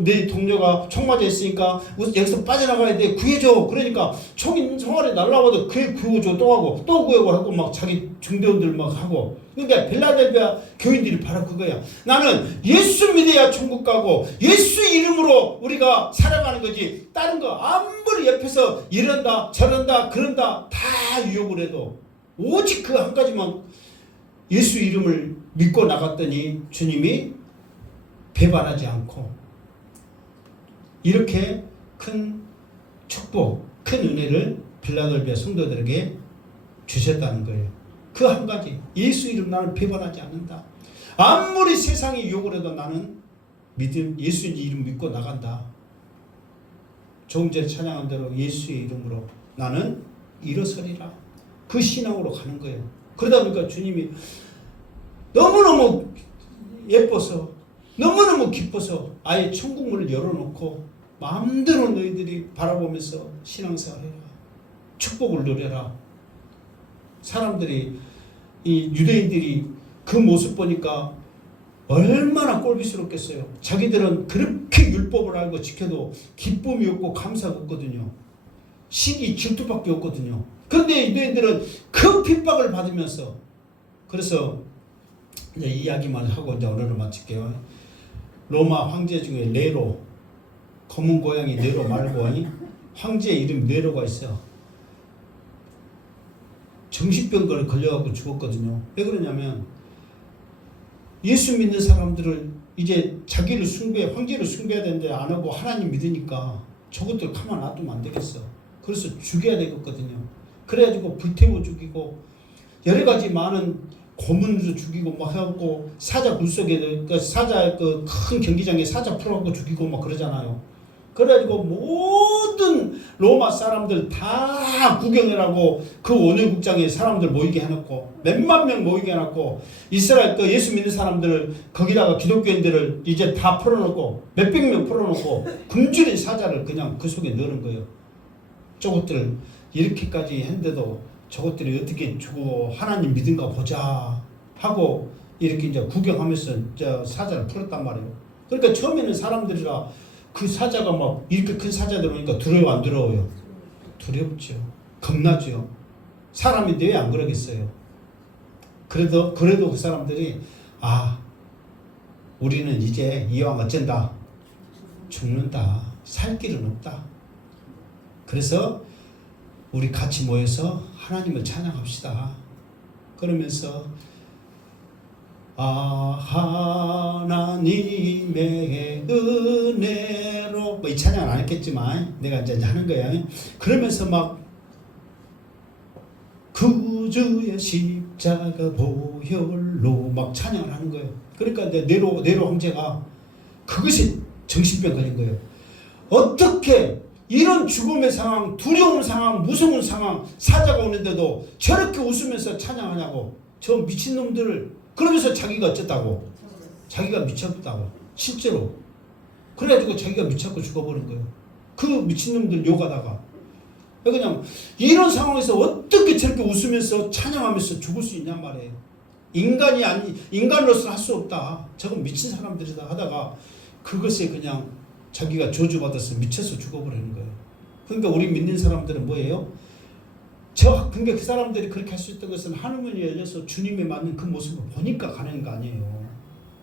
내 동료가 총 맞아 있으니까 여기서 빠져나가야 돼. 구해줘. 그러니까 총이 총알이 날라와도 그게 구해줘 또 하고 또 구해고 하고 막 자기 중대원들 막 하고. 그러니까 빌라델비아 교인들이 바로 그거야. 나는 예수 믿어야 천국 가고 예수 이름으로 우리가 살아가는 거지. 다른 거 아무리 옆에서 이런다 저런다 그런다 다 유혹을 해도 오직 그 한 가지만 예수 이름을 믿고 나갔더니 주님이 배반하지 않고 이렇게 큰 축복, 큰 은혜를 빌라델비아 성도들에게 주셨다는 거예요. 그 한 가지, 예수 이름 나는 배반하지 않는다. 아무리 세상이 유혹을 해도 나는 예수 이름 믿고 나간다. 조금 전에 찬양한 대로 예수의 이름으로 나는 일어서리라. 그 신앙으로 가는 거예요. 그러다 보니까 주님이 너무너무 예뻐서 너무너무 기뻐서 아예 천국문을 열어놓고 마음대로 너희들이 바라보면서 신앙생활 해라. 축복을 누려라. 사람들이 이 유대인들이 그 모습 보니까 얼마나 꼴비스럽겠어요. 자기들은 그렇게 율법을 알고 지켜도 기쁨이 없고 감사가 없거든요. 신이 질투밖에 없거든요. 그런데 유대인들은 그 핍박을 받으면서 그래서 이제 이야기만 하고 이제 오늘은 마칠게요. 로마 황제 중에 네로, 검은 고양이 네로 말고 황제 이름 네로가 있어. 정신병 걸려갖고 죽었거든요. 왜 그러냐면 예수 믿는 사람들을 이제 자기를 황제를 숭배해야 되는데 안 하고 하나님 믿으니까 저것들 가만 놔두면 안 되겠어. 그래서 죽여야 되겠거든요. 그래가지고 불태워 죽이고 여러 가지 많은 고문으로 죽이고 막 해갖고 사자 굴속에 사자 그 큰 경기장에 사자 풀어갖고 죽이고 막 그러잖아요. 그래가지고 모든 로마 사람들 다 구경하라고 그 원효국장에 사람들 모이게 해놓고 몇만 명 모이게 해놓고 이스라엘 그 예수 믿는 사람들을 거기다가 기독교인들을 이제 다 풀어놓고 몇백 명 풀어놓고 굶주린 사자를 그냥 그 속에 넣는 거예요. 저것들 이렇게까지 했는데도 저것들이 어떻게 죽어 하나님 믿은가 보자 하고 이렇게 이제 구경하면서 이제 사자를 풀었단 말이에요. 그러니까 처음에는 사람들이라 그 사자가 막 이렇게 큰 사자들 오니까 두려워 안 두려워요? 두렵죠. 겁나죠. 사람인데 왜 안 그러겠어요? 그래도 그 사람들이 우리는 이제 이왕 어쩐다 죽는다 살 길은 없다. 그래서 우리 같이 모여서 하나님을 찬양합시다. 그러면서 하나님의 은혜로 이 찬양을 안 했겠지만 내가 이제 하는 거야. 그러면서 막 구주의 십자가 보혈로 막 찬양을 하는 거예요. 그러니까 이제 네로 황제가 그것이 정신병 걸린 거예요. 어떻게 이런 죽음의 상황, 두려운 상황, 무서운 상황, 사자가 오는데도 저렇게 웃으면서 찬양하냐고. 저 미친놈들을. 그러면서 자기가 어쨌다고? 자기가 미쳤다고. 실제로. 그래가지고 자기가 미쳤고 죽어버린 거예요. 그 미친놈들 욕하다가. 그냥 이런 상황에서 어떻게 저렇게 웃으면서 찬양하면서 죽을 수 있냔 말이에요. 인간으로서는 할 수 없다. 저건 미친 사람들이다 하다가 그것에 그냥 자기가 저주받아서 미쳐서 죽어버리는 거예요. 그러니까 우리 믿는 사람들은 뭐예요? 그러니까 그 사람들이 그렇게 할 수 있던 것은 하늘문이 열려서 주님에 맞는 그 모습을 보니까 가는 거 아니에요.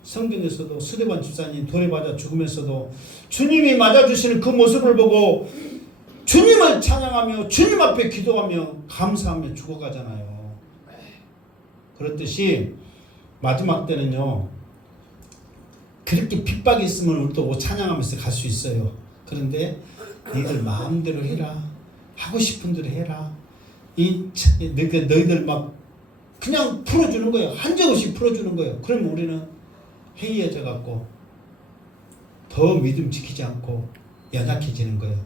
성경에서도 스데반 집사님 돌에 맞아 죽으면서도 주님이 맞아주시는 그 모습을 보고 주님을 찬양하며 주님 앞에 기도하며 감사하며 죽어가잖아요. 그렇듯이 마지막 때는요, 그렇게 핍박이 있으면 우리도 찬양하면서 갈 수 있어요. 그런데 너희들 마음대로 해라, 하고 싶은 대로 해라, 너희들 막 그냥 풀어주는 거예요. 한정없이 풀어주는 거예요. 그러면 우리는 해이해져 갖고 더 믿음 지키지 않고 연약해지는 거예요.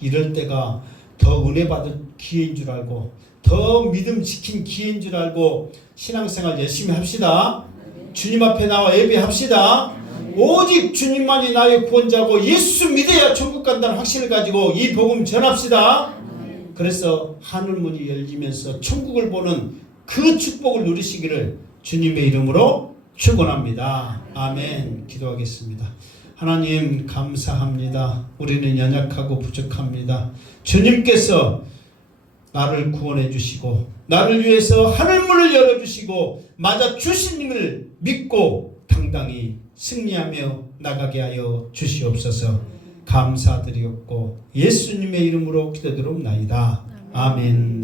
이럴 때가 더 은혜 받을 기회인 줄 알고, 더 믿음 지킨 기회인 줄 알고 신앙생활 열심히 합시다. 주님 앞에 나와 예배합시다. 오직 주님만이 나의 구원자고 예수 믿어야 천국 간다는 확신을 가지고 이 복음 전합시다. 그래서 하늘문이 열리면서 천국을 보는 그 축복을 누리시기를 주님의 이름으로 축원합니다. 아멘. 기도하겠습니다. 하나님 감사합니다. 우리는 연약하고 부족합니다. 주님께서 나를 구원해 주시고 나를 위해서 하늘문을 열어주시고 맞아 주시님을 믿고 당당히 승리하며 나가게 하여 주시옵소서. 감사드리옵고 예수님의 이름으로 기도드리옵나이다. 아멘.